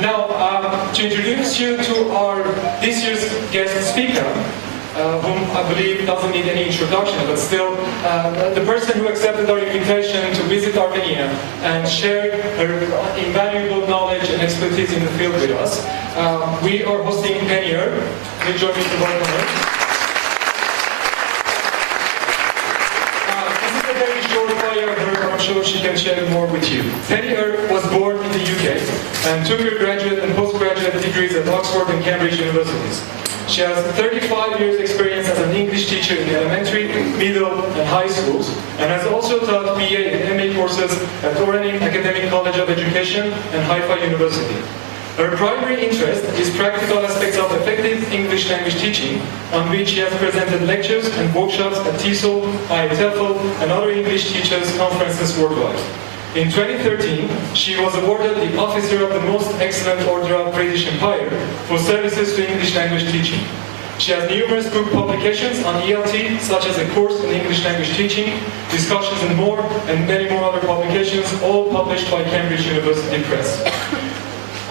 Now, to introduce you to our this year's guest speaker, whom I believe doesn't need any introduction, but still, the person who accepted our invitation to visit Armenia and share her invaluable knowledge and expertise in the field with us. We are hosting Penny. Please join me to welcome her. This is a very short bio of her. I'm sure she can share more with you. Penny was born in the UK and took her graduate and postgraduate degrees at Oxford and Cambridge universities. She has 35 years experience as an English teacher in elementary, middle and high schools, and has also taught BA and MA courses at Armenia Academic College of Education and Haifa University. Her primary interest is practical aspects of effective English language teaching, on which she has presented lectures and workshops at TESOL, IETFL, and other English teachers' conferences worldwide. In 2013, she was awarded the Officer of the Most Excellent Order of British Empire for services to English language teaching. She has numerous book publications on ELT, such as a course in English language teaching, discussions and more, and many more other publications, all published by Cambridge University Press.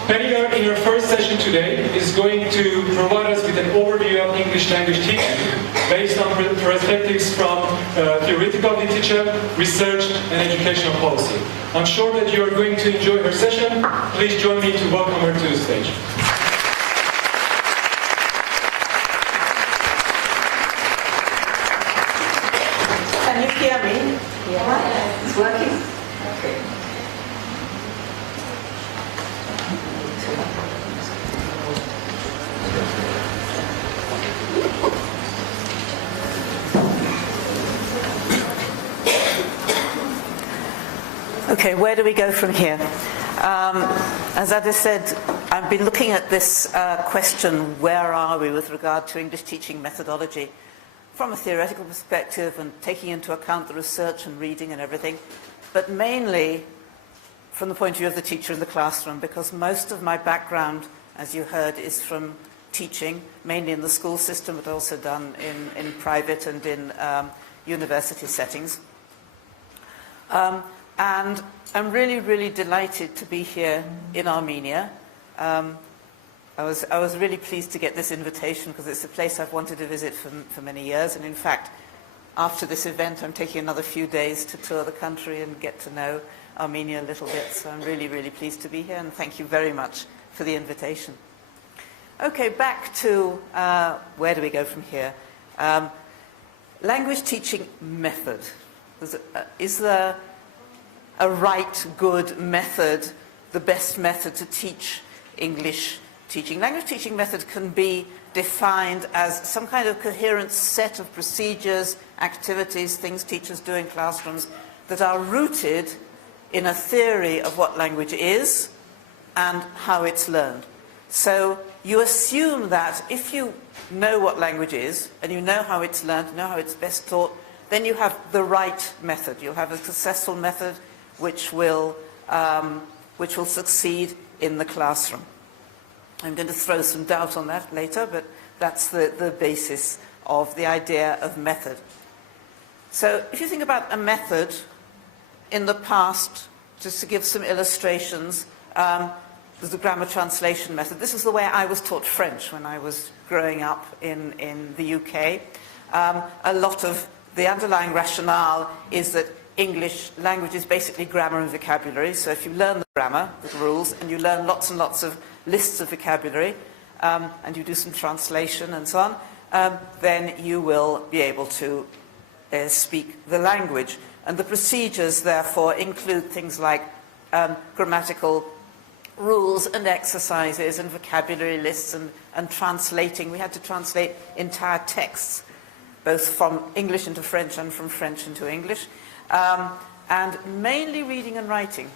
Penny, in her first session today, is going to provide us with an overview of English language teaching based on perspectives from theoretical literature, research, and educational policy. I'm sure that you are going to enjoy her session. Please join me to welcome her to the stage. Can you hear me? Yeah. It's working? Okay. Okay, where do we go from here? As Ada said, I've been looking at this question, where are we with regard to English teaching methodology, from a theoretical perspective and taking into account the research and reading and everything, but mainly from the point of view of the teacher in the classroom, because most of my background, as you heard, is from teaching, mainly in the school system, but also done in private and in university settings. And I'm really, really delighted to be here in Armenia. I was really pleased to get this invitation because it's a place I've wanted to visit for many years. And in fact, after this event, I'm taking another few days to tour the country and get to know Armenia a little bit. So I'm really, really pleased to be here. And thank you very much for the invitation. Okay, back to where do we go from here? Language teaching method. Is there a right, good method, the best method to teach English teaching? Language teaching method can be defined as some kind of coherent set of procedures, activities, things teachers do in classrooms that are rooted in a theory of what language is and how it's learned. So you assume that if you know what language is and you know how it's learned, know how it's best taught, then you have the right method. You'll have a successful method which will succeed in the classroom. I'm going to throw some doubt on that later, but that's the basis of the idea of method. So if you think about a method in the past, just to give some illustrations, there's the grammar translation method. This is the way I was taught French when I was growing up in the UK. A lot of the underlying rationale is that English language is basically grammar and vocabulary. So if you learn the grammar, the rules, and you learn lots and lots of lists of vocabulary, and you do some translation and so on, then you will be able to speak the language. And the procedures, therefore, include things like grammatical rules and exercises and vocabulary lists and translating. We had to translate entire texts, both from English into French and from French into English. And mainly reading and writing.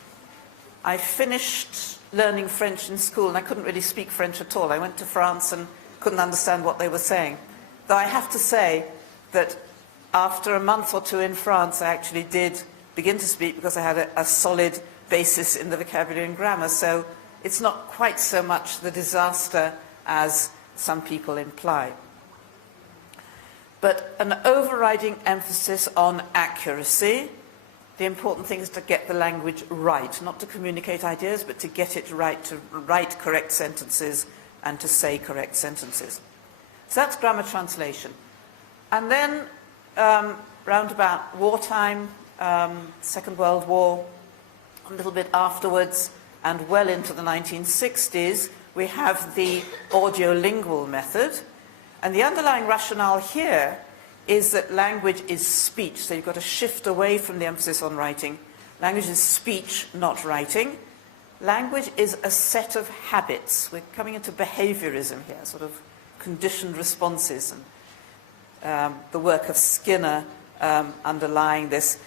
I finished learning French in school and I couldn't really speak French at all. I went to France and couldn't understand what they were saying. Though I have to say that after a month or two in France, I actually did begin to speak because I had a solid basis in the vocabulary and grammar. So it's not quite so much the disaster as some people imply. But an overriding emphasis on accuracy, the important thing is to get the language right, not to communicate ideas, but to get it right, to write correct sentences and to say correct sentences. So that's grammar translation. And then round about wartime, Second World War, a little bit afterwards, and well into the 1960s, we have the audiolingual method. And the underlying rationale here is that language is speech. So you've got to shift away from the emphasis on writing. Language is speech, not writing. Language is a set of habits. We're coming into behaviorism here, sort of conditioned responses. And the work of Skinner underlying this.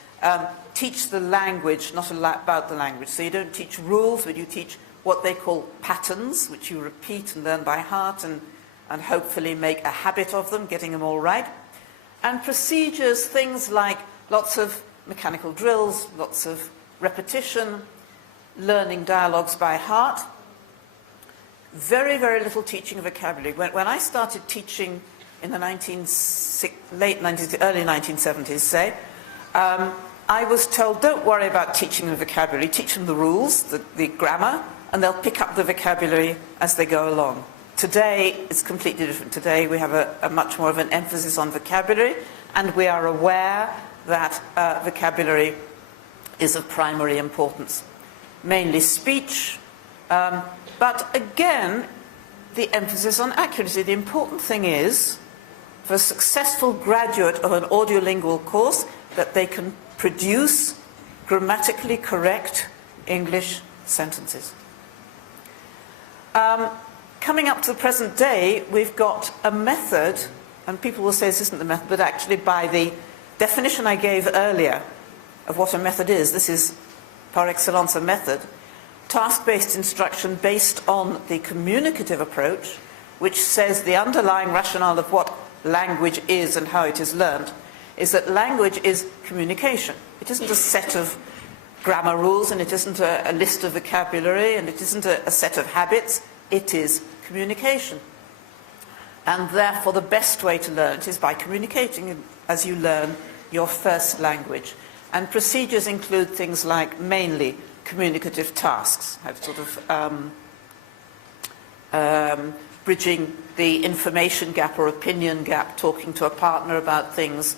Teach the language, not about the language. So you don't teach rules, but you teach what they call patterns, which you repeat and learn by heart and hopefully make a habit of them, getting them all right. And procedures, things like lots of mechanical drills, lots of repetition, learning dialogues by heart. Very, very little teaching of vocabulary. When I started teaching in the early 1970s, say, I was told, don't worry about teaching the vocabulary, teach them the rules, the grammar, and they'll pick up the vocabulary as they go along. Today, it's completely different. Today, we have a much more of an emphasis on vocabulary, and we are aware that vocabulary is of primary importance. Mainly speech, but again, the emphasis on accuracy. The important thing is, for a successful graduate of an audiolingual course, that they can produce grammatically correct English sentences. Coming up to the present day, we've got a method, and people will say this isn't the method, but actually by the definition I gave earlier of what a method is, this is par excellence a method, task-based instruction based on the communicative approach, which says the underlying rationale of what language is and how it is learned, is that language is communication. It isn't a set of grammar rules, and it isn't a list of vocabulary, and it isn't a set of habits. It is communication. And therefore, the best way to learn it is by communicating as you learn your first language. And procedures include things like mainly communicative tasks, sort of bridging the information gap or opinion gap, talking to a partner about things,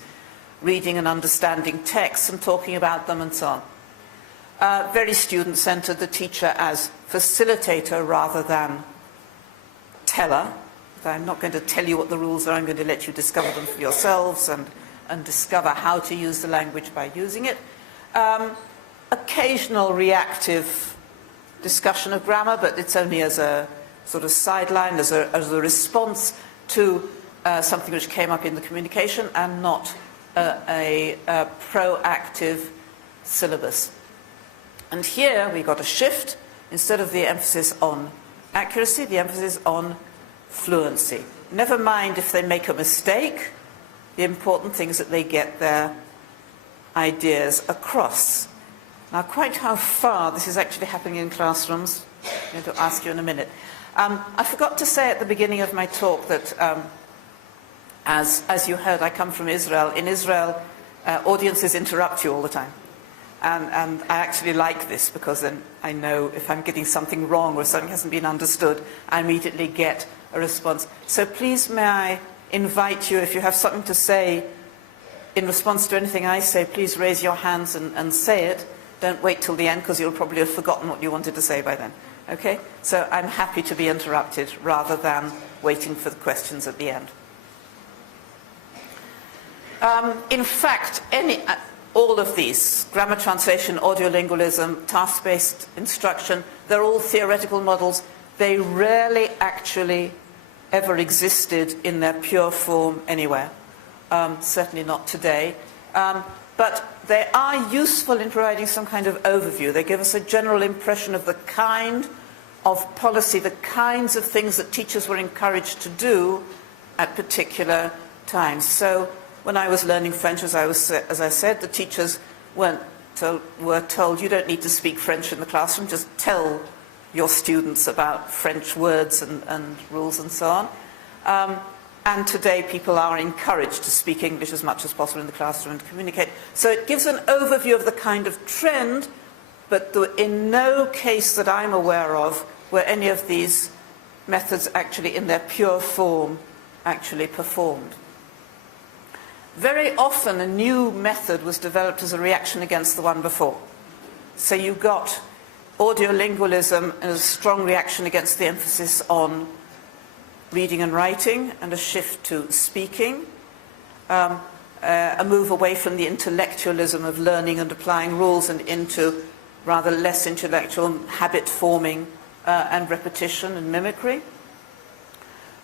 reading and understanding texts and talking about them, and so on. Very student-centered, the teacher as facilitator rather than teller. I'm not going to tell you what the rules are, I'm going to let you discover them for yourselves and discover how to use the language by using it. Occasional reactive discussion of grammar, but it's only as a sort of sideline, as a response to something which came up in the communication, and not a proactive syllabus. And here we got a shift. Instead of the emphasis on accuracy, the emphasis on fluency. Never mind if they make a mistake, the important thing is that they get their ideas across. Now, quite how far this is actually happening in classrooms, I'm going to ask you in a minute. I forgot to say at the beginning of my talk that, as you heard, I come from Israel. In Israel, audiences interrupt you all the time. And I actually like this, because then I know if I'm getting something wrong or something hasn't been understood, I immediately get a response. So please may I invite you, if you have something to say in response to anything I say, please raise your hands and say it. Don't wait till the end, because you'll probably have forgotten what you wanted to say by then. Okay? So I'm happy to be interrupted rather than waiting for the questions at the end. In fact, all of these, grammar translation, audiolingualism, task-based instruction, they're all theoretical models. They rarely actually ever existed in their pure form anywhere. Certainly not today. But they are useful in providing some kind of overview. They give us a general impression of the kind of policy, the kinds of things that teachers were encouraged to do at particular times. So when I was learning French, as I said, the teachers were told, you don't need to speak French in the classroom, just tell your students about French words and rules and so on. And today people are encouraged to speak English as much as possible in the classroom and communicate. So it gives an overview of the kind of trend, but in no case that I'm aware of were any of these methods actually in their pure form actually performed. Very often a new method was developed as a reaction against the one before. So you got audiolingualism as a strong reaction against the emphasis on reading and writing, and a shift to speaking, a move away from the intellectualism of learning and applying rules and into rather less intellectual habit forming and repetition and mimicry.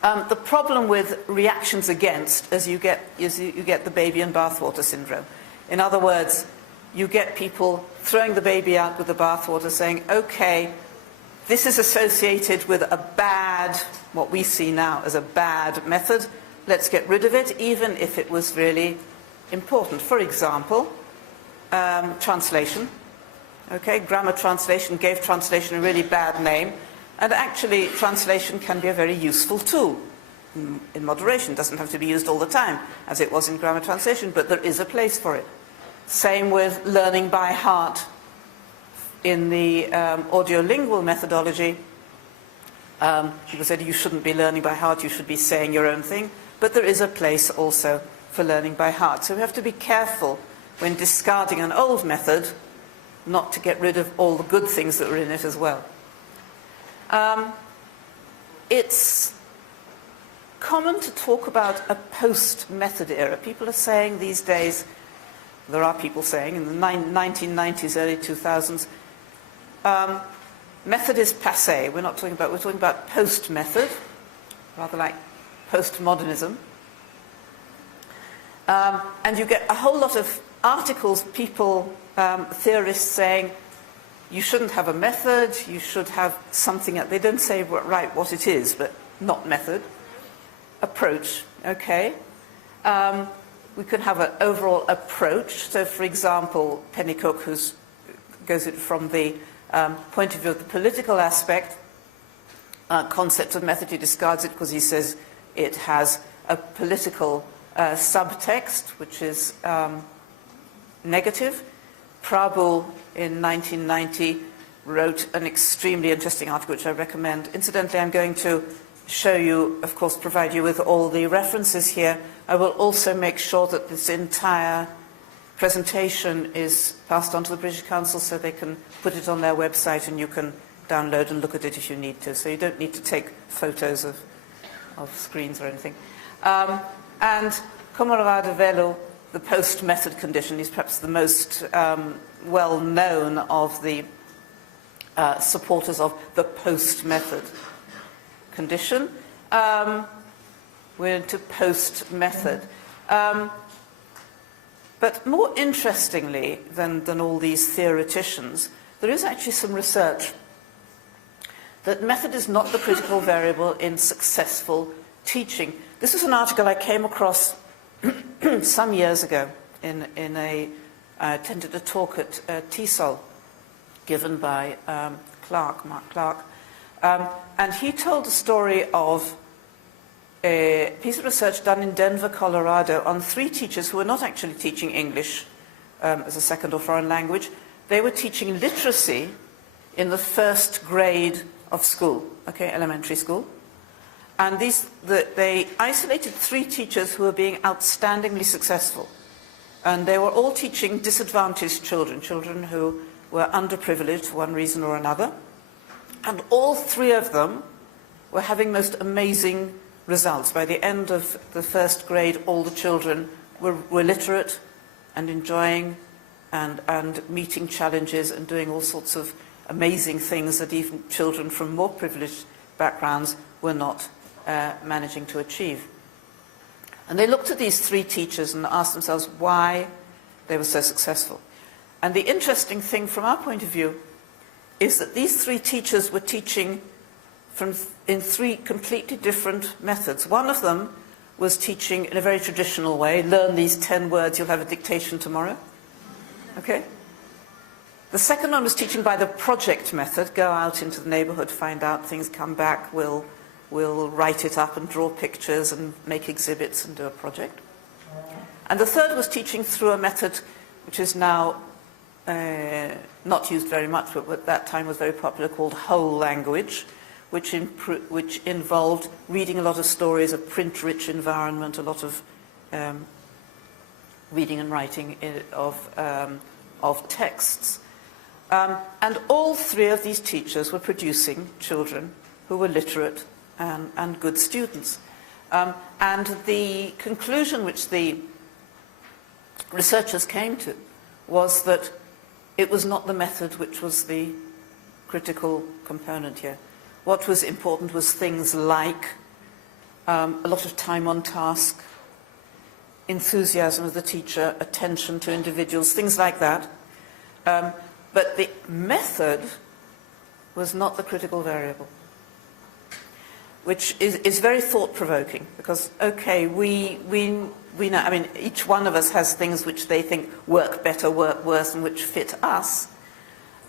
The problem with reactions against is you get the baby and bathwater syndrome. In other words, you get people throwing the baby out with the bathwater, saying, okay, this is associated with a bad, what we see now as a bad method. Let's get rid of it, even if it was really important. For example, translation. Okay, grammar translation gave translation a really bad name. And actually, translation can be a very useful tool in moderation. It doesn't have to be used all the time, as it was in grammar translation, but there is a place for it. Same with learning by heart. In the audiolingual methodology, people said you shouldn't be learning by heart, you should be saying your own thing, but there is a place also for learning by heart. So we have to be careful when discarding an old method not to get rid of all the good things that were in it as well. It's common to talk about a post-method era. People are saying these days, there are people saying in the 1990s, early 2000s, method is passé. We're talking about post-method, rather like postmodernism. And you get a whole lot of articles, people, theorists saying, you shouldn't have a method, you should have something else. They don't say right what it is, but not method. Approach, okay. We could have an overall approach. So, for example, Pennycook, who goes it from the point of view of the political aspect, concept of method, he discards it because he says it has a political subtext, which is negative. Prabhu, in 1990, wrote an extremely interesting article, which I recommend. Incidentally, I'm going to show you, of course, provide you with all the references here. I will also make sure that this entire presentation is passed on to the British Council so they can put it on their website and you can download and look at it if you need to. So you don't need to take photos of screens or anything. And Comorado Velo, the post-method condition, is perhaps the most well-known of the supporters of the post-method condition. We're into post-method. But more interestingly than all these theoreticians, there is actually some research that method is not the critical variable in successful teaching. This is an article I came across some years ago I attended a talk at TESOL given by Mark Clark. And he told the story of a piece of research done in Denver, Colorado, on 3 teachers who were not actually teaching English as a second or foreign language. They were teaching literacy in the 1st grade of school, okay, elementary school. And they isolated 3 teachers who were being outstandingly successful. And they were all teaching disadvantaged children, children who were underprivileged for one reason or another. And all 3 of them were having most amazing results. By the end of the 1st grade, all the children were literate and enjoying and meeting challenges and doing all sorts of amazing things that even children from more privileged backgrounds were not managing to achieve. And they looked at these 3 teachers and asked themselves why they were so successful. And the interesting thing from our point of view is that these 3 teachers were teaching in 3 completely different methods. One of them was teaching in a very traditional way, learn these 10 words, you'll have a dictation tomorrow. Okay? The second one was teaching by the project method, go out into the neighborhood, find out things, come back, we'll will write it up and draw pictures and make exhibits and do a project. And the third was teaching through a method which is now not used very much, but at that time was very popular, called whole language, which involved reading a lot of stories, a print-rich environment, a lot of reading and writing of texts. And all three of these teachers were producing children who were literate and good students. And the conclusion which the researchers came to was that it was not the method which was the critical component here. What was important was things like a lot of time on task, enthusiasm of the teacher, attention to individuals, things like that. But the method was not the critical variable, which is very thought-provoking, because, okay, we know, I mean, each one of us has things which they think work better, work worse, and which fit us.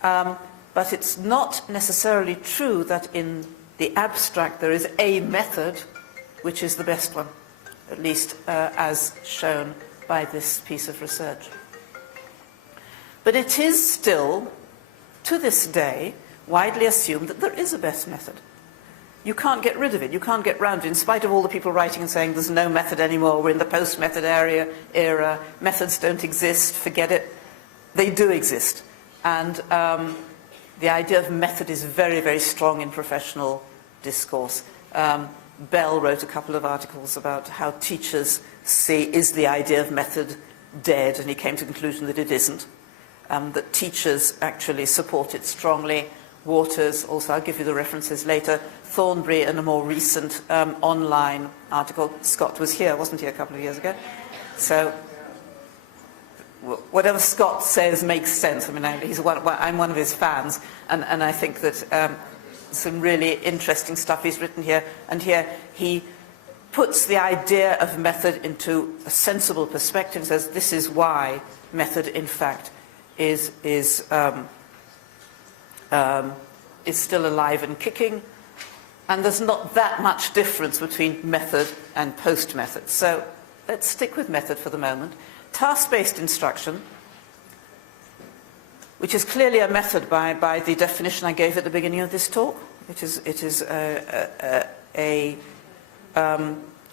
But it's not necessarily true that in the abstract there is a method which is the best one, at least as shown by this piece of research. But it is still, to this day, widely assumed that there is a best method. You can't get rid of it. You can't get round it. In spite of all the people writing and saying there's no method anymore, we're in the post-method era, methods don't exist, forget it. They do exist. And the idea of method is very, very strong in professional discourse. Bell wrote a couple of articles about how teachers see, is the idea of method dead? And he came to the conclusion that it isn't. That teachers actually support it strongly. Waters, also, I'll give you the references later. Thornbury, in a more recent online article. Scott was here, wasn't he, a couple of years ago? So whatever Scott says makes sense. I mean, I'm one of his fans, and I think that some really interesting stuff he's written here. And here he puts the idea of method into a sensible perspective and says this is why method, in fact, is still alive and kicking. And there's not that much difference between method and post-method. So let's stick with method for the moment. Task-based instruction, which is clearly a method by the definition I gave at the beginning of this talk. It is a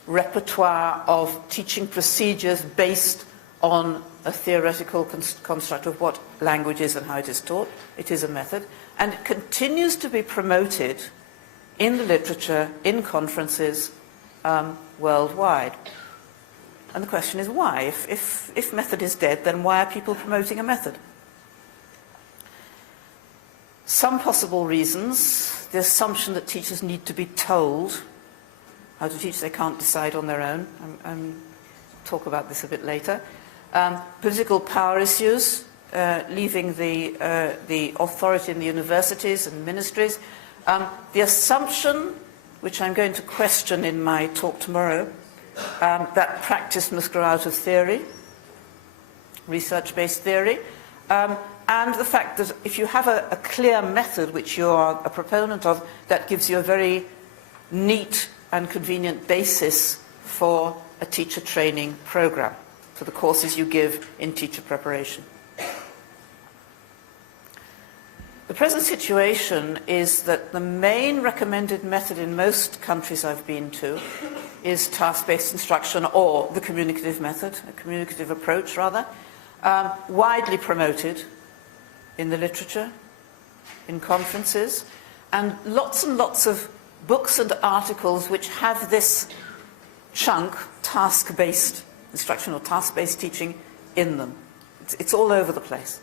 repertoire of teaching procedures based on a theoretical construct of what language is and how it is taught. It is a method. And it continues to be promoted in the literature, in conferences, worldwide. And the question is why? If method is dead, then why are people promoting a method? Some possible reasons: the assumption that teachers need to be told how to teach, they can't decide on their own. I'll talk about this a bit later. Political power issues, leaving the authority in the universities and ministries. The assumption, which I'm going to question in my talk tomorrow, that practice must grow out of theory, research-based theory, and the fact that if you have a clear method which you are a proponent of, that gives you a very neat and convenient basis for a teacher training program, for the courses you give in teacher preparation. The present situation is that the main recommended method in most countries I've been to is task-based instruction, or the communicative method, a communicative approach rather, widely promoted in the literature, in conferences, and lots of books and articles which have this chunk, task-based instruction or task-based teaching, in them. It's all over the place.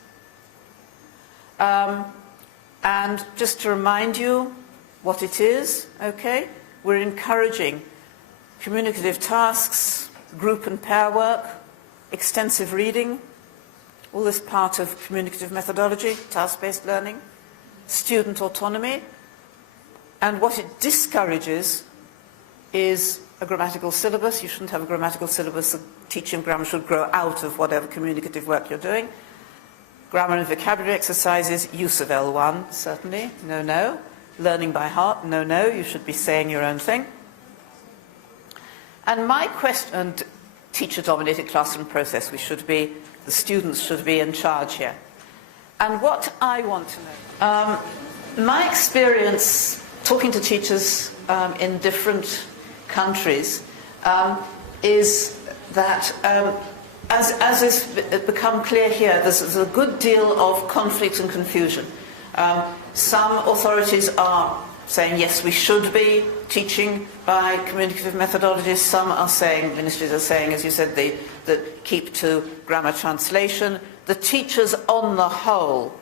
And just to remind you what it is, okay, we're encouraging communicative tasks, group and pair work, extensive reading, all this part of communicative methodology, task-based learning, student autonomy, and what it discourages is a grammatical syllabus. You shouldn't have a grammatical syllabus. The teaching of grammar should grow out of whatever communicative work you're doing. Grammar and vocabulary exercises, use of L1, certainly, no. learning by heart. No, no, you should be saying your own thing. And my question, and teacher-dominated classroom process, the students should be in charge here. And what I want to know, my experience talking to teachers in different countries is that, as has become clear here, there's a good deal of conflict and confusion. Some authorities are saying, yes, we should be teaching by communicative methodologies. Some are saying, ministries are saying, as you said, that keep to grammar translation. The teachers on the whole,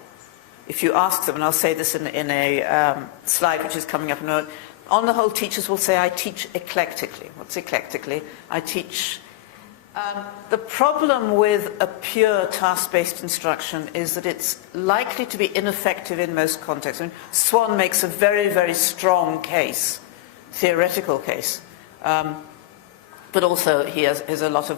if you ask them, and I'll say this in a slide which is coming up in a moment, on the whole, teachers will say, I teach eclectically. What's eclectically? I teach... the problem with a pure task-based instruction is that it's likely to be ineffective in most contexts. I mean, Swan makes a very, very strong case, theoretical case, but also he has a lot of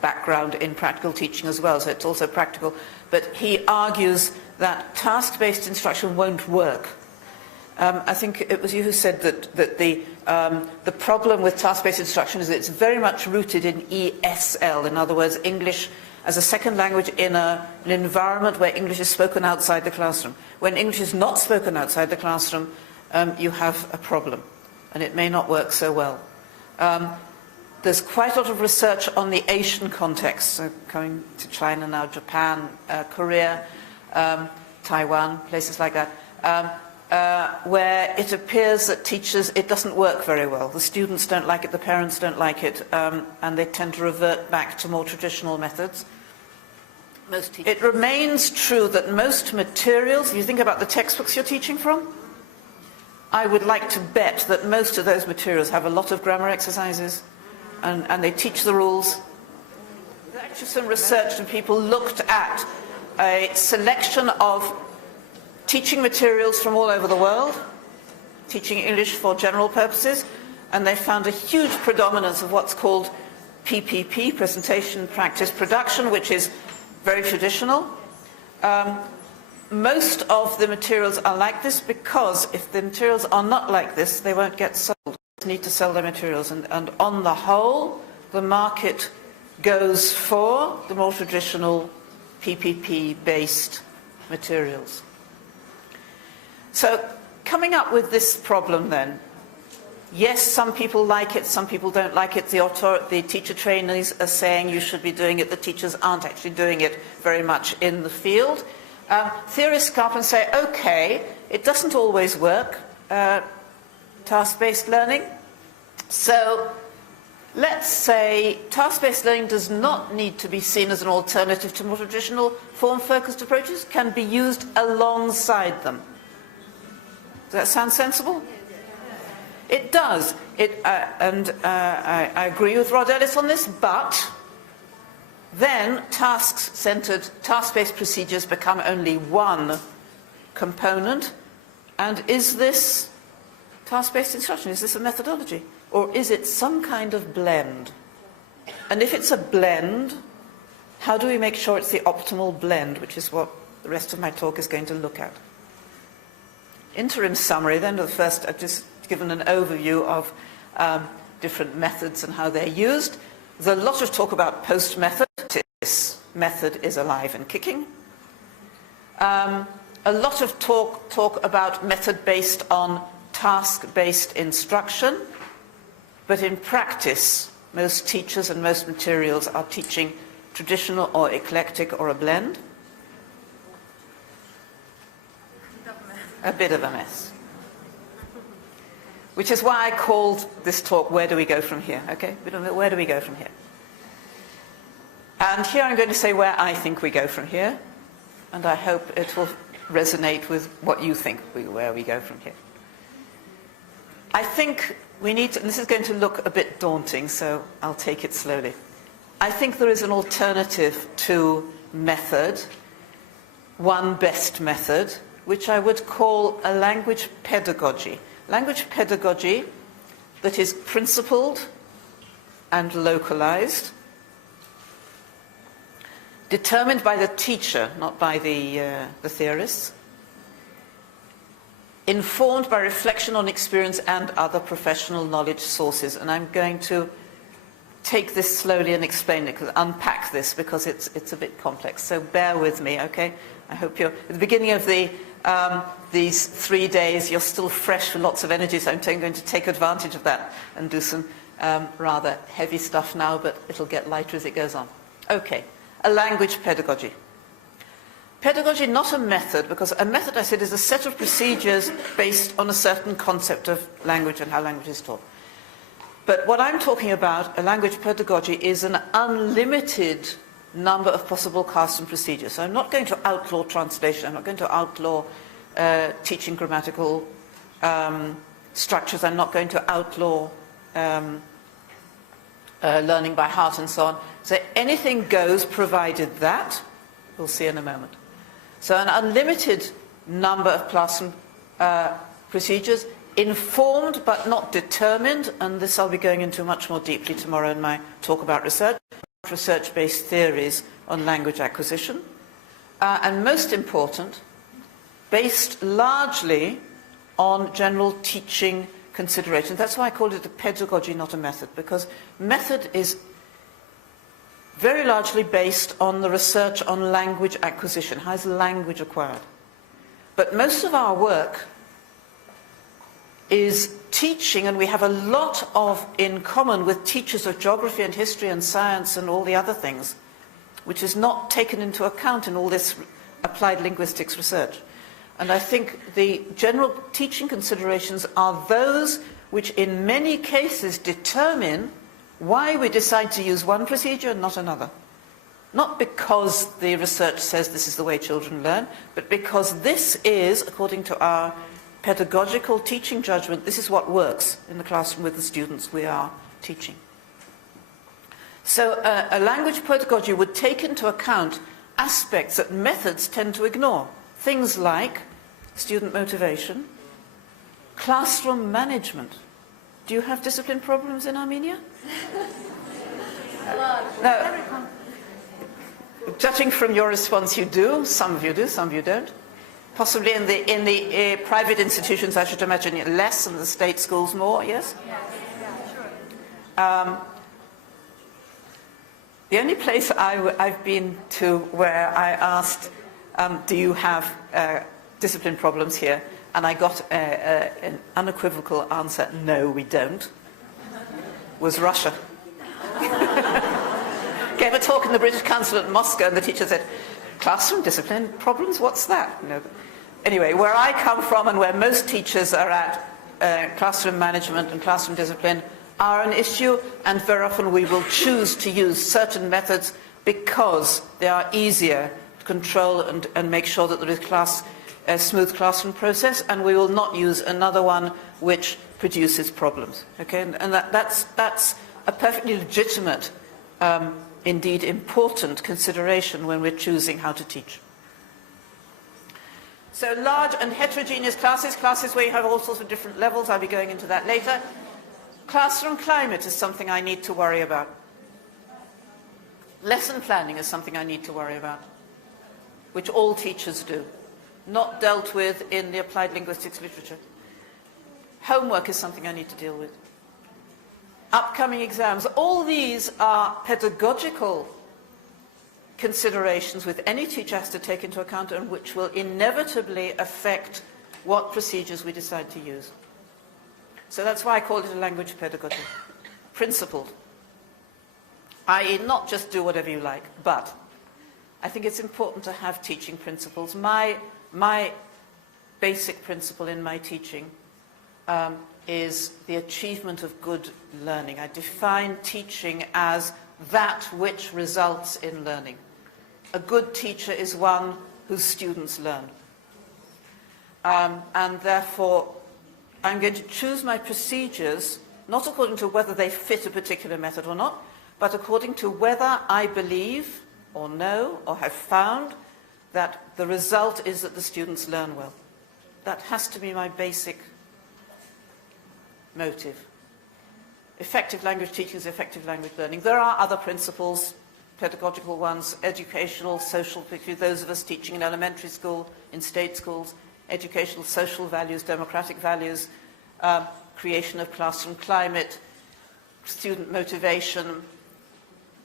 background in practical teaching as well, so it's also practical. But he argues that task-based instruction won't work. I think it was you who said that the problem with task-based instruction is that it's very much rooted in ESL, in other words, English as a second language in an environment where English is spoken outside the classroom. When English is not spoken outside the classroom, you have a problem, and it may not work so well. There's quite a lot of research on the Asian context, so coming to China now, Japan, Korea, Taiwan, places like that. Where it appears that teachers, it doesn't work very well. The students don't like it, the parents don't like it, and they tend to revert back to more traditional methods. It remains true that most materials, if you think about the textbooks you're teaching from, I would like to bet that most of those materials have a lot of grammar exercises, and they teach the rules. There's actually some research and people looked at a selection of teaching materials from all over the world, teaching English for general purposes, and they found a huge predominance of what's called PPP, presentation, practice, production, which is very traditional. Most of the materials are like this because if the materials are not like this, they won't get sold. They need to sell their materials, and on the whole, the market goes for the more traditional PPP-based materials. So, coming up with this problem then, yes, some people like it, some people don't like it. The teacher trainers are saying you should be doing it. The teachers aren't actually doing it very much in the field. Theorists come up and say, okay, it doesn't always work, task-based learning. So, let's say task-based learning does not need to be seen as an alternative to more traditional form-focused approaches, can be used alongside them. Does that sound sensible? It does. I agree with Rod Ellis on this, but then task-centered, task-based procedures become only one component. And is this task-based instruction? Is this a methodology? Or is it some kind of blend? And if it's a blend, how do we make sure it's the optimal blend, which is what the rest of my talk is going to look at. Interim summary, then, of the first, I've just given an overview of different methods and how they're used. There's a lot of talk about post-method. This method is alive and kicking. A lot of talk about method based on task-based instruction, but in practice, most teachers and most materials are teaching traditional or eclectic or a blend. A bit of a mess. Which is why I called this talk, Where Do We Go From Here? Okay, where do we go from here? And here I'm going to say where I think we go from here, and I hope it will resonate with what you think where we go from here. I think we need to, and this is going to look a bit daunting, so I'll take it slowly. I think there is an alternative to method, one best method, which I would call a language pedagogy. Language pedagogy that is principled and localized, determined by the teacher, not by the theorists, informed by reflection on experience and other professional knowledge sources. And I'm going to take this slowly and explain it, unpack this, because it's a bit complex. So bear with me, okay? I hope you're, at the beginning of these 3 days, you're still fresh with lots of energy, so I'm going to take advantage of that and do some rather heavy stuff now, but it'll get lighter as it goes on. Okay, a language pedagogy. Pedagogy, not a method, because a method, I said, is a set of procedures based on a certain concept of language and how language is taught. But what I'm talking about, a language pedagogy, is an unlimited number of possible classroom procedures. So I'm not going to outlaw translation, I'm not going to outlaw teaching grammatical structures, I'm not going to outlaw learning by heart and so on. So anything goes, provided that, we'll see in a moment. So an unlimited number of classroom procedures, informed but not determined, and this I'll be going into much more deeply tomorrow in my talk about research-based theories on language acquisition, and most important, based largely on general teaching considerations. That's why I call it a pedagogy, not a method, because method is very largely based on the research on language acquisition. How is language acquired? But most of our work is teaching, and we have a lot in common with teachers of geography and history and science and all the other things, which is not taken into account in all this applied linguistics research. And I think the general teaching considerations are those which in many cases determine why we decide to use one procedure and not another. Not because the research says this is the way children learn, but because this is, according to our pedagogical teaching judgment, this is what works in the classroom with the students we are teaching. So a language pedagogy would take into account aspects that methods tend to ignore. Things like student motivation, classroom management. Do you have discipline problems in Armenia? No. Judging from your response, you do. Some of you do, some of you don't. Possibly in the private institutions, I should imagine less, and the state schools more, yes? Yeah, sure. The only place I've been to where I asked, do you have discipline problems here? And I got an unequivocal answer, no, we don't, was Russia. Gave a talk in the British Consulate in Moscow, and the teacher said, classroom discipline problems, what's that? No. Anyway, where I come from and where most teachers are at, classroom management and classroom discipline are an issue, and very often we will choose to use certain methods because they are easier to control and make sure that there is a smooth classroom process, and we will not use another one which produces problems. Okay, and that's a perfectly legitimate, indeed important consideration when we're choosing how to teach. So large and heterogeneous classes where you have all sorts of different levels, I'll be going into that later. Classroom climate is something I need to worry about. Lesson planning is something I need to worry about, which all teachers do, not dealt with in the applied linguistics literature. Homework is something I need to deal with. Upcoming exams, all these are pedagogical considerations which any teacher has to take into account and which will inevitably affect what procedures we decide to use. So that's why I call it a language pedagogy. Principled. I.e. not just do whatever you like, but I think it's important to have teaching principles. My basic principle in my teaching is the achievement of good learning. I define teaching as that which results in learning. A good teacher is one whose students learn. And therefore, I'm going to choose my procedures not according to whether they fit a particular method or not, but according to whether I believe or know or have found that the result is that the students learn well. That has to be my basic motive. Effective language teaching is effective language learning. There are other principles, pedagogical ones, educational, social, particularly those of us teaching in elementary school, in state schools, educational social values, democratic values, creation of classroom climate, student motivation,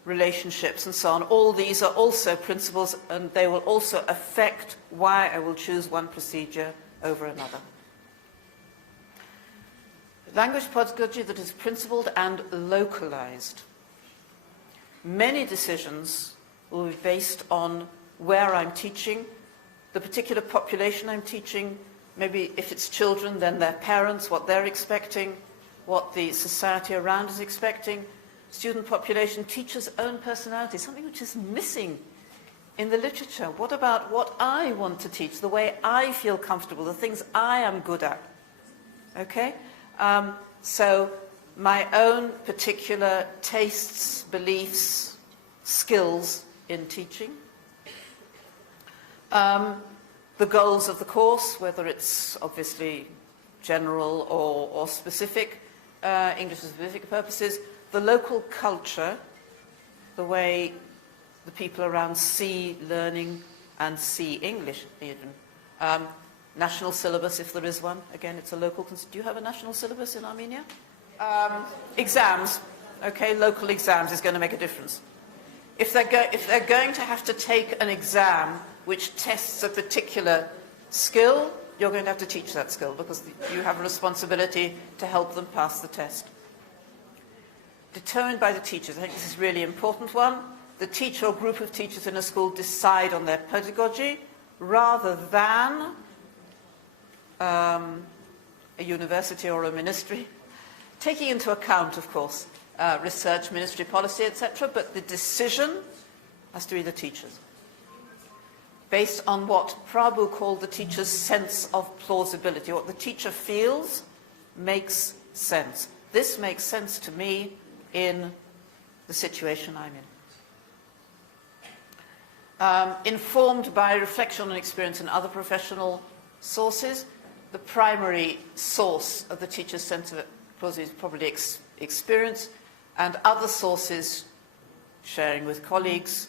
relationships, and so on. All these are also principles, and they will also affect why I will choose one procedure over another. Language pedagogy that is principled and localized. Many decisions will be based on where I'm teaching, the particular population I'm teaching, maybe if it's children, then their parents, what they're expecting, what the society around is expecting, student population, teachers' own personality, something which is missing in the literature. What about what I want to teach, the way I feel comfortable, the things I am good at? Okay? So my own particular tastes, beliefs, skills in teaching. The goals of the course, whether it's obviously general or specific, English for specific purposes. The local culture, the way the people around see learning and see English even. National syllabus, if there is one. Again, it's a local... Do you have a national syllabus in Armenia? Exams. Okay, local exams is going to make a difference. If they're going to have to take an exam which tests a particular skill, you're going to have to teach that skill because you have a responsibility to help them pass the test. Determined by the teachers. I think this is a really important one. The teacher or group of teachers in a school decide on their pedagogy rather than a university or a ministry, taking into account, of course, research, ministry policy, etc., but the decision has to be the teachers, based on what Prabhu called the teacher's sense of plausibility. What the teacher feels makes sense. This makes sense to me in the situation I'm in. Informed by reflection and experience in other professional sources. The primary source of the teacher's sense of plausibility is probably experience, and other sources, sharing with colleagues,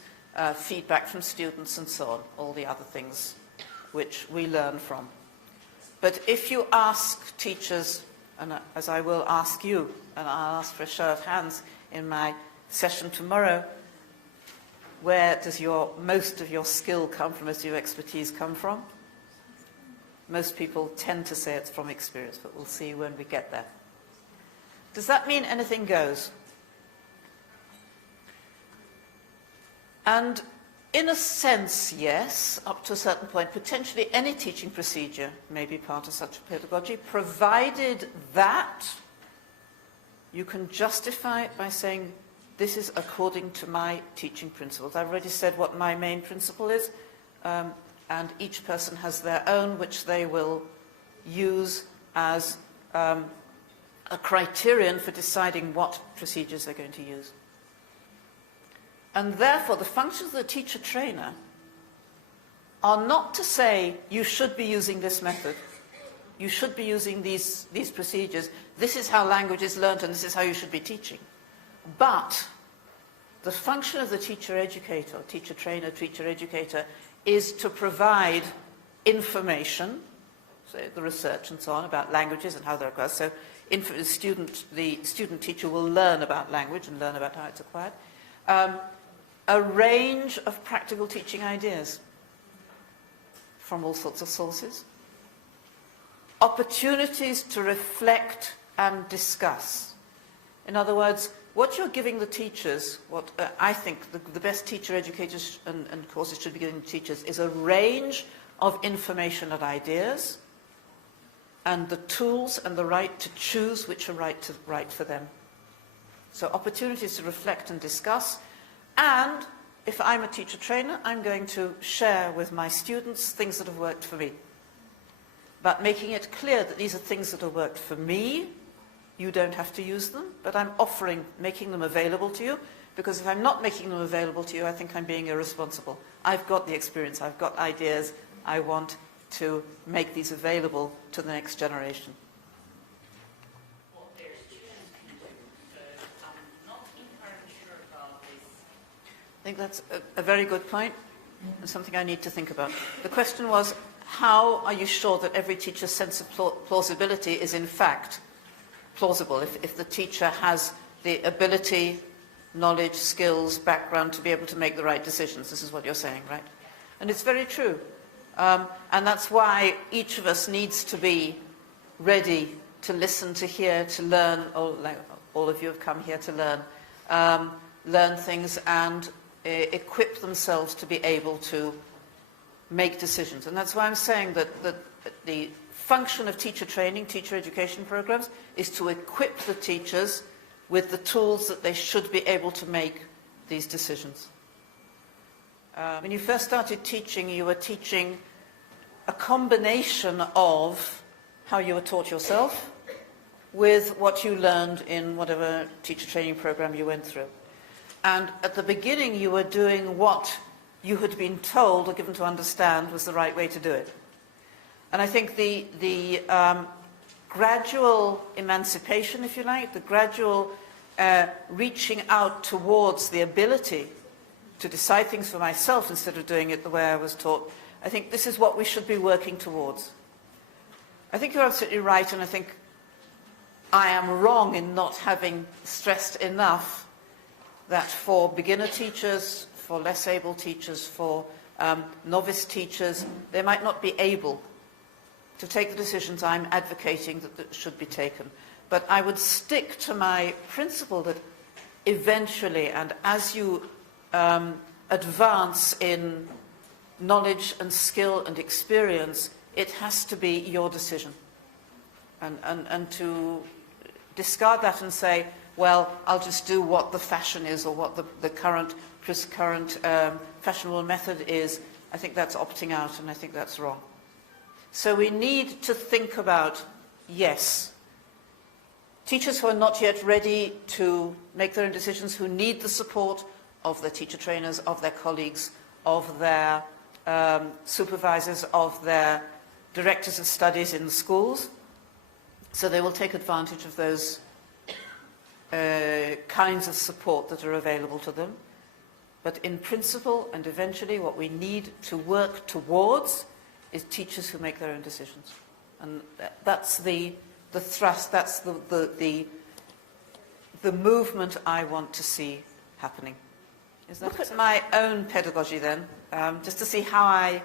feedback from students, and so on, all the other things which we learn from. But if you ask teachers, and as I will ask you, and I'll ask for a show of hands in my session tomorrow, where does most of your skill come from, most of your expertise come from? Most people tend to say it's from experience, but we'll see when we get there. Does that mean anything goes? And in a sense, yes, up to a certain point. Potentially any teaching procedure may be part of such a pedagogy, provided that you can justify it by saying, this is according to my teaching principles. I've already said what my main principle is, and each person has their own, which they will use as a criterion for deciding what procedures they're going to use. And therefore, the functions of the teacher-trainer are not to say, you should be using this method, you should be using these procedures, this is how language is learned and this is how you should be teaching. But the function of the teacher-educator, teacher-trainer, teacher-educator, is to provide information, so the research and so on, about languages and how they're acquired. So the student teacher will learn about language and learn about how it's acquired. A range of practical teaching ideas from all sorts of sources. Opportunities to reflect and discuss. In other words, what you're giving the teachers, what I think the best teacher educators and courses should be giving teachers is a range of information and ideas and the tools and the right to choose which are right for them. So opportunities to reflect and discuss. And if I'm a teacher trainer, I'm going to share with my students things that have worked for me. But making it clear that these are things that have worked for me. You don't have to use them, but I'm making them available to you, because if I'm not making them available to you, I think I'm being irresponsible. I've got the experience, I've got ideas, I want to make these available to the next generation. Well, there's students can do, I'm not entirely sure about this. I think that's a very good point, and something I need to think about. The question was, how are you sure that every teacher's sense of plausibility is in fact plausible? If the teacher has the ability, knowledge, skills, background to be able to make the right decisions. This is what you're saying, right? And it's very true. And that's why each of us needs to be ready to listen, to hear, to learn. All of you have come here to learn things and equip themselves to be able to make decisions. And that's why I'm saying that the function of teacher training, teacher education programs, is to equip the teachers with the tools that they should be able to make these decisions. When you first started teaching, you were teaching a combination of how you were taught yourself with what you learned in whatever teacher training program you went through. And at the beginning, you were doing what you had been told or given to understand was the right way to do it. And I think the gradual emancipation, if you like, the gradual reaching out towards the ability to decide things for myself instead of doing it the way I was taught, I think this is what we should be working towards. I think you're absolutely right, and I think I am wrong in not having stressed enough that for beginner teachers, for less able teachers, for novice teachers, they might not be able to take the decisions I'm advocating that should be taken. But I would stick to my principle that eventually, and as you advance in knowledge and skill and experience, it has to be your decision. And to discard that and say, well, I'll just do what the fashion is or what the current fashionable method is, I think that's opting out, and I think that's wrong. So we need to think about, yes, teachers who are not yet ready to make their own decisions, who need the support of their teacher trainers, of their colleagues, of their supervisors, of their directors of studies in the schools. So they will take advantage of those kinds of support that are available to them. But in principle and eventually what we need to work towards is teachers who make their own decisions. And that's the thrust, that's the movement I want to see happening. Look at my own pedagogy then, just to see how I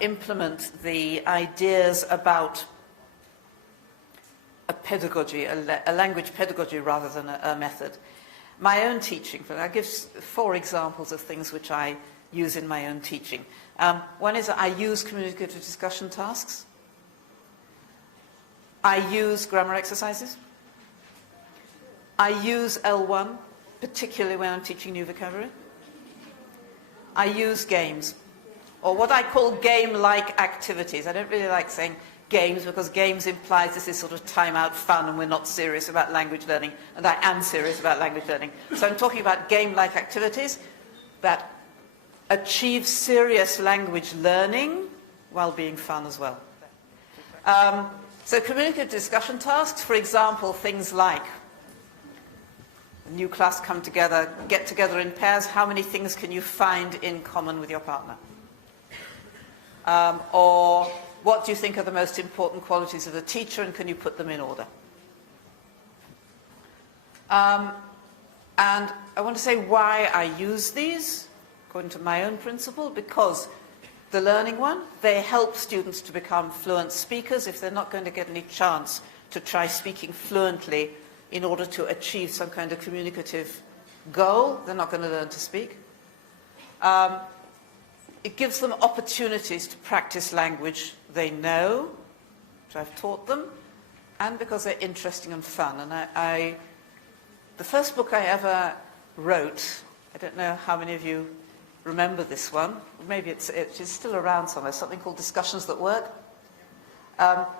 implement the ideas about a pedagogy, a language pedagogy rather than a method. My own teaching, I'll give 4 examples of things which I use in my own teaching. One is I use communicative discussion tasks. I use grammar exercises. I use L1, particularly when I'm teaching new vocabulary. I use games, or what I call game-like activities. I don't really like saying games because games implies this is sort of time-out fun and we're not serious about language learning, and I am serious about language learning. So I'm talking about game-like activities that achieve serious language learning while being fun as well. So communicative discussion tasks, for example, things like a new class come together, get together in pairs, how many things can you find in common with your partner? Or what do you think are the most important qualities of a teacher and can you put them in order? And I want to say why I use these, according to my own principle, because the learning one, they help students to become fluent speakers if they're not going to get any chance to try speaking fluently in order to achieve some kind of communicative goal. They're not going to learn to speak. It gives them opportunities to practice language they know, which I've taught them, and because they're interesting and fun. And the first book I ever wrote, I don't know how many of you remember this one. Maybe it's still around somewhere, something called Discussions That Work.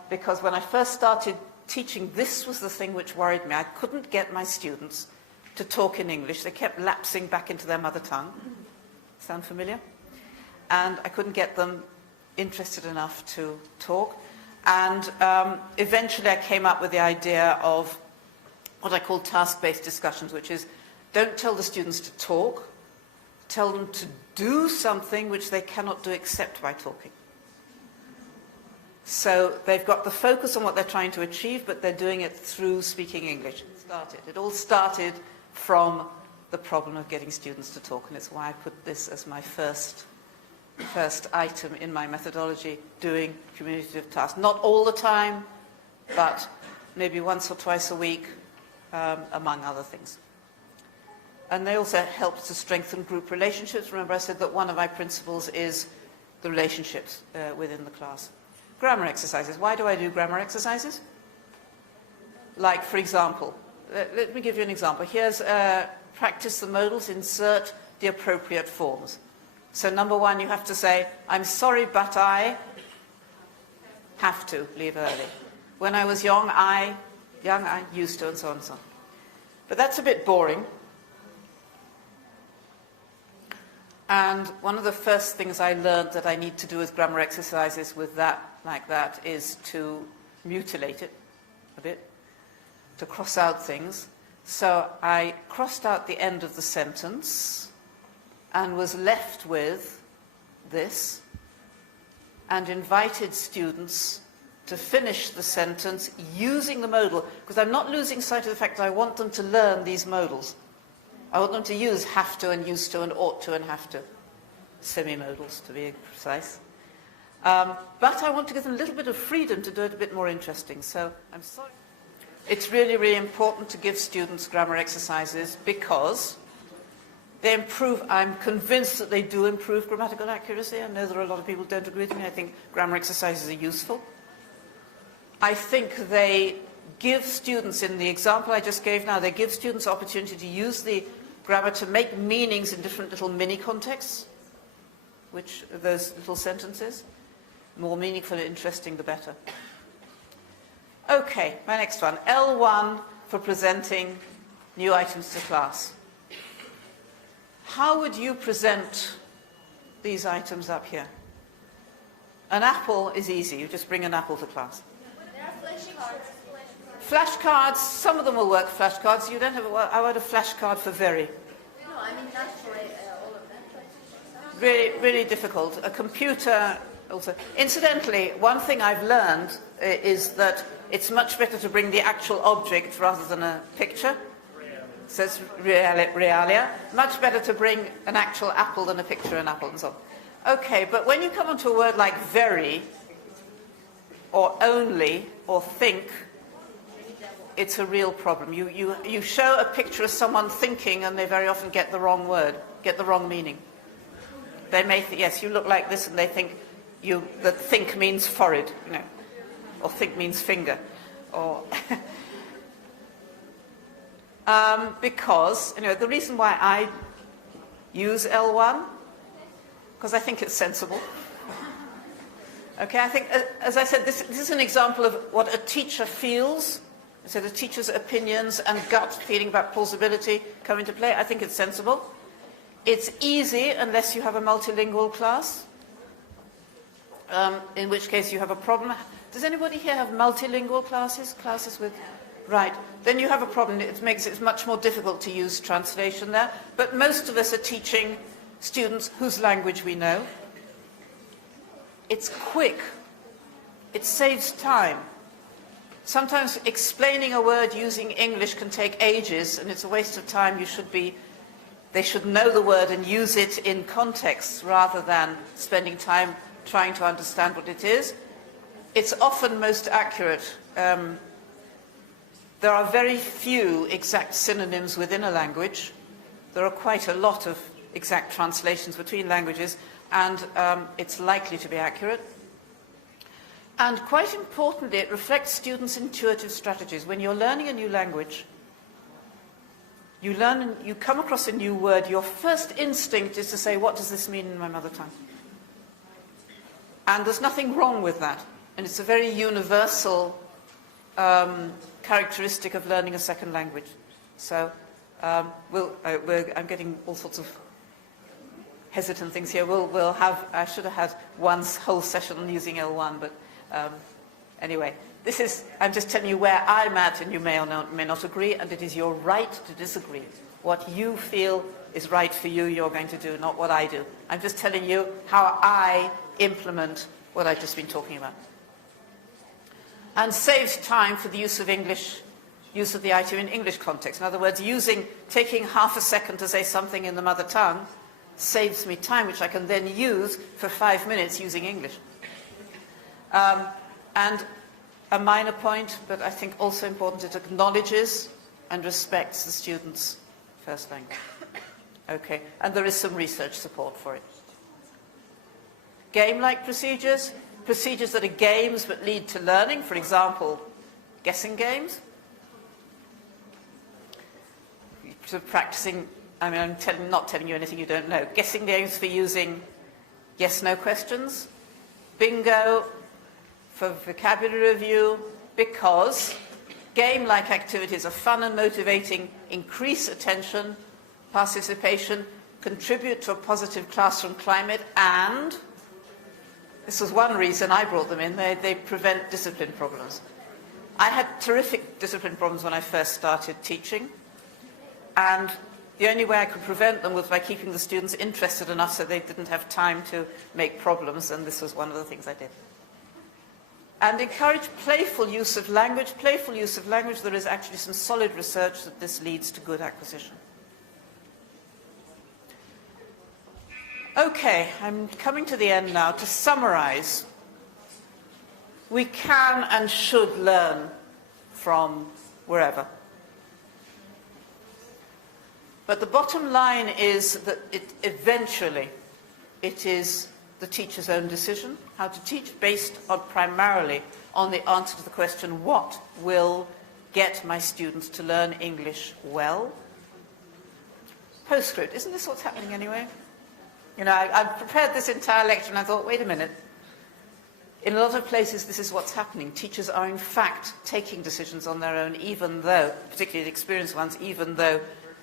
Because when I first started teaching, this was the thing which worried me. I couldn't get my students to talk in English. They kept lapsing back into their mother tongue. Sound familiar? And I couldn't get them interested enough to talk. And eventually I came up with the idea of what I call task-based discussions, which is don't tell the students to talk, tell them to do something which they cannot do except by talking. So they've got the focus on what they're trying to achieve, but they're doing it through speaking English. It all started from the problem of getting students to talk, and it's why I put this as my first item in my methodology, doing communicative tasks. Not all the time, but maybe once or twice a week, among other things. And they also help to strengthen group relationships. Remember I said that one of my principles is the relationships within the class. Grammar exercises. Why do I do grammar exercises? Like, for example, let me give you an example. Here's practice the modals, insert the appropriate forms. So number one, you have to say, I'm sorry, but I have to leave early. When I was young, I used to, and so on and so on. But that's a bit boring. And one of the first things I learned that I need to do with grammar exercises with that, like that, is to mutilate it a bit, to cross out things. So I crossed out the end of the sentence and was left with this and invited students to finish the sentence using the modal, because I'm not losing sight of the fact that I want them to learn these modals. I want them to use have to and used to and ought to and have to. Semi-modals, to be precise. But I want to give them a little bit of freedom to do it a bit more interesting. So I'm sorry. It's really, really important to give students grammar exercises because they improve. I'm convinced that they do improve grammatical accuracy. I know there are a lot of people who don't agree with me. I think grammar exercises are useful. I think they give students, in the example I just gave now, they give students opportunity to use the grammar to make meanings in different little mini contexts, which are those little sentences. The more meaningful and interesting, the better. Okay, my next one. L1 for presenting new items to class. How would you present these items up here? An apple is easy. You just bring an apple to class. There are flashcards. Flashcards, some of them will work, flashcards. You don't have I want a flashcard for very. No, I mean naturally all of them. Really, really difficult. A computer also. Incidentally, one thing I've learned is that it's much better to bring the actual object rather than a picture. So it's realia. Much better to bring an actual apple than a picture of an apple and so on. Okay, but when you come onto a word like very, or only, or think, it's a real problem. You show a picture of someone thinking and they very often get the wrong word, get the wrong meaning. They may yes, you look like this and they think that think means forehead, or think means finger, or because the reason why I use L1, because I think it's sensible. Okay, I think, as I said, this is an example of what a teacher feels. So the teacher's opinions and gut feeling about plausibility come into play. I think it's sensible. It's easy unless you have a multilingual class, in which case you have a problem. Does anybody here have multilingual classes? Classes with... Right. Then you have a problem. It makes it much more difficult to use translation there. But most of us are teaching students whose language we know. It's quick. It saves time. Sometimes explaining a word using English can take ages, and it's a waste of time. They should know the word and use it in context rather than spending time trying to understand what it is. It's often most accurate. There are very few exact synonyms within a language. There are quite a lot of exact translations between languages, and it's likely to be accurate. And quite importantly, it reflects students' intuitive strategies. When you're learning a new language, you come across a new word, your first instinct is to say, what does this mean in my mother tongue? And there's nothing wrong with that. And it's a very universal characteristic of learning a second language. So I'm getting all sorts of hesitant things here. I should have had one whole session on using L1, but anyway, I'm just telling you where I'm at, and you may or may not agree, and it is your right to disagree. What you feel is right for you, you're going to do, not what I do. I'm just telling you how I implement what I've just been talking about. and saves time for the use of English, use of the item in English context. In other words, taking half a second to say something in the mother tongue saves me time, which I can then use for 5 minutes using English. And a minor point, but I think also important, it acknowledges and respects the student's first language. Okay, and there is some research support for it. Game-like procedures, procedures that are games but lead to learning, for example, guessing games. So practicing, I mean, I'm not telling you anything you don't know. Guessing games for using yes-no questions. Bingo for vocabulary review, because game-like activities are fun and motivating, increase attention, participation, contribute to a positive classroom climate, and this was one reason I brought them in, they prevent discipline problems. I had terrific discipline problems when I first started teaching, and the only way I could prevent them was by keeping the students interested enough so they didn't have time to make problems, and this was one of the things I did. And encourage playful use of language. Playful use of language, there is actually some solid research that this leads to good acquisition. Okay, I'm coming to the end now. To summarize, we can and should learn from wherever. But the bottom line is that eventually it is the teacher's own decision how to teach, based on primarily on the answer to the question, what will get my students to learn English well? Postscript, isn't this what's happening anyway? You know, I prepared this entire lecture and I thought, wait a minute. In a lot of places, this is what's happening. Teachers are, in fact, taking decisions on their own, even though, particularly the experienced ones, even though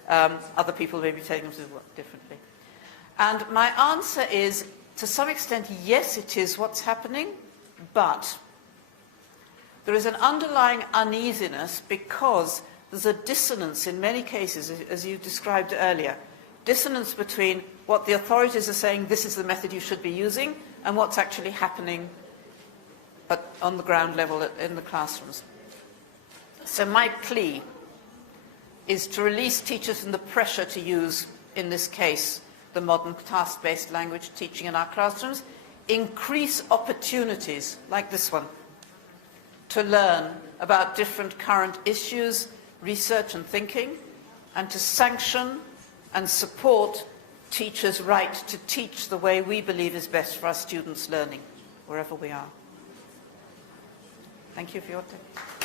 other people may be telling them to do it differently. And my answer is, to some extent, yes, it is what's happening, but there is an underlying uneasiness because there's a dissonance in many cases, as you described earlier, dissonance between what the authorities are saying, this is the method you should be using, and what's actually happening on the ground level in the classrooms. So my plea is to release teachers from the pressure to use, in this case, the modern task-based language teaching in our classrooms, increase opportunities, like this one, to learn about different current issues, research and thinking, and to sanction and support teachers' right to teach the way we believe is best for our students' learning, wherever we are. Thank you for your time.